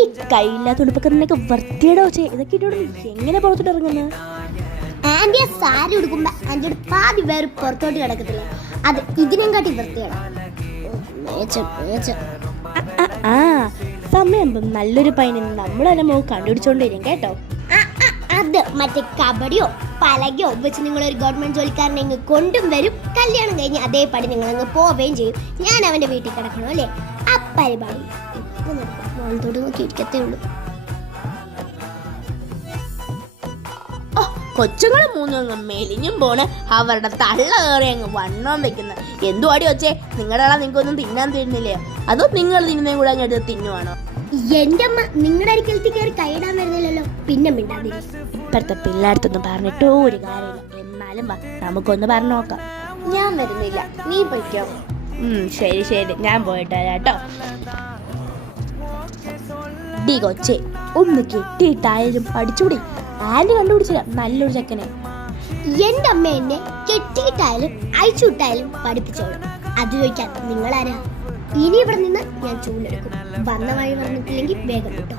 ഈ കയ്യില്ലാത്ത ഉടുപ്പൊക്കെ നിനക്ക് വൃത്തിയുടെ വെച്ച് ഇതൊക്കെ ഇട്ടോട് എങ്ങനെ പുറത്തോട്ട് ഇറങ്ങുന്നത്? ആന്റിയെ സാരി ഉടുക്കുമ്പോ ആന്റിയുടെ പാതി വേറെ പുറത്തോട്ട് കിടക്കത്തില്ല. അത് ഇതിനെയും കാട്ടി വൃത്തിയാണ്. ആ സമയം നല്ലൊരു പയ്യനെ നമ്മൾ തന്നെ മോൾ കണ്ടുപിടിച്ചോണ്ടിരിക്കും കേട്ടോ. അത് മറ്റേ കബഡിയോ പലകയോ വെച്ച് നിങ്ങളൊരു ഗവൺമെന്റ് ജോലിക്കാരനെ ഇങ്ങ് കൊണ്ടും വരും. കല്യാണം കഴിഞ്ഞ് അതേപടി നിങ്ങൾ അങ്ങ് പോവുകയും ചെയ്യും. ഞാൻ അവന്റെ വീട്ടിൽ കിടക്കണോ അല്ലേ? ആ പരിപാടി ഇപ്പൊ മോളത്തോട് നോക്കി ഇരിക്കത്തേ ഉള്ളൂ. കൊച്ചുങ്ങളെ മൂന്നങ്ങ് മെലിഞ്ഞും പോണ്, അവരുടെ തള്ള കയറി അങ്ങ് വണ്ണം വെക്കുന്ന. എന്തു അടി വെച്ചേ, നിങ്ങളുടെ ആളെ നിങ്ങൾക്കൊന്നും തിന്നാൻ തരുന്നില്ലേ? അതോ നിങ്ങൾ തിന്നുന്നതും കൂടെ അങ്ങോട്ട് തിന്നുവാണോ? എന്റെ അമ്മ നിങ്ങളുടെ അരിക്കലത്തിൽ കയറി കൈയിടാൻ വരുന്നില്ലല്ലോ, പിന്നെ മിണ്ടാതിരി. ഇപ്പോഴത്തെ പിള്ളേർക്കൊന്നും പറഞ്ഞിട്ടോ ഒരു കാര്യമില്ല. എന്നാലും വാ നമുക്കൊന്ന് പറഞ്ഞു നോക്കാം. ഞാൻ വരുന്നില്ല, നീ പൊയ്ക്കോ. ശരി ശരി, ഞാൻ പോയിട്ട് വരാം കേട്ടോ. ഡി കൊച്ചേ, ഒന്ന് കെട്ടിയിട്ടായാലും പഠിച്ചുകൂടി. ആന്റി കണ്ടുപിടിച്ചില്ല നല്ലൊരു ചെക്കനെ. എന്റെ അമ്മ എന്നെ കെട്ടിയിട്ടായാലും അയച്ചുവിട്ടായാലും പഠിപ്പിച്ചോളും. അത് ചോദിക്കാൻ നിങ്ങളാരാ? ഇനി ഇവിടെ നിന്ന് ഞാൻ ചൂടെടുക്കും. വന്ന വഴി പറഞ്ഞിട്ടില്ലെങ്കിൽ വേഗം കിട്ടും.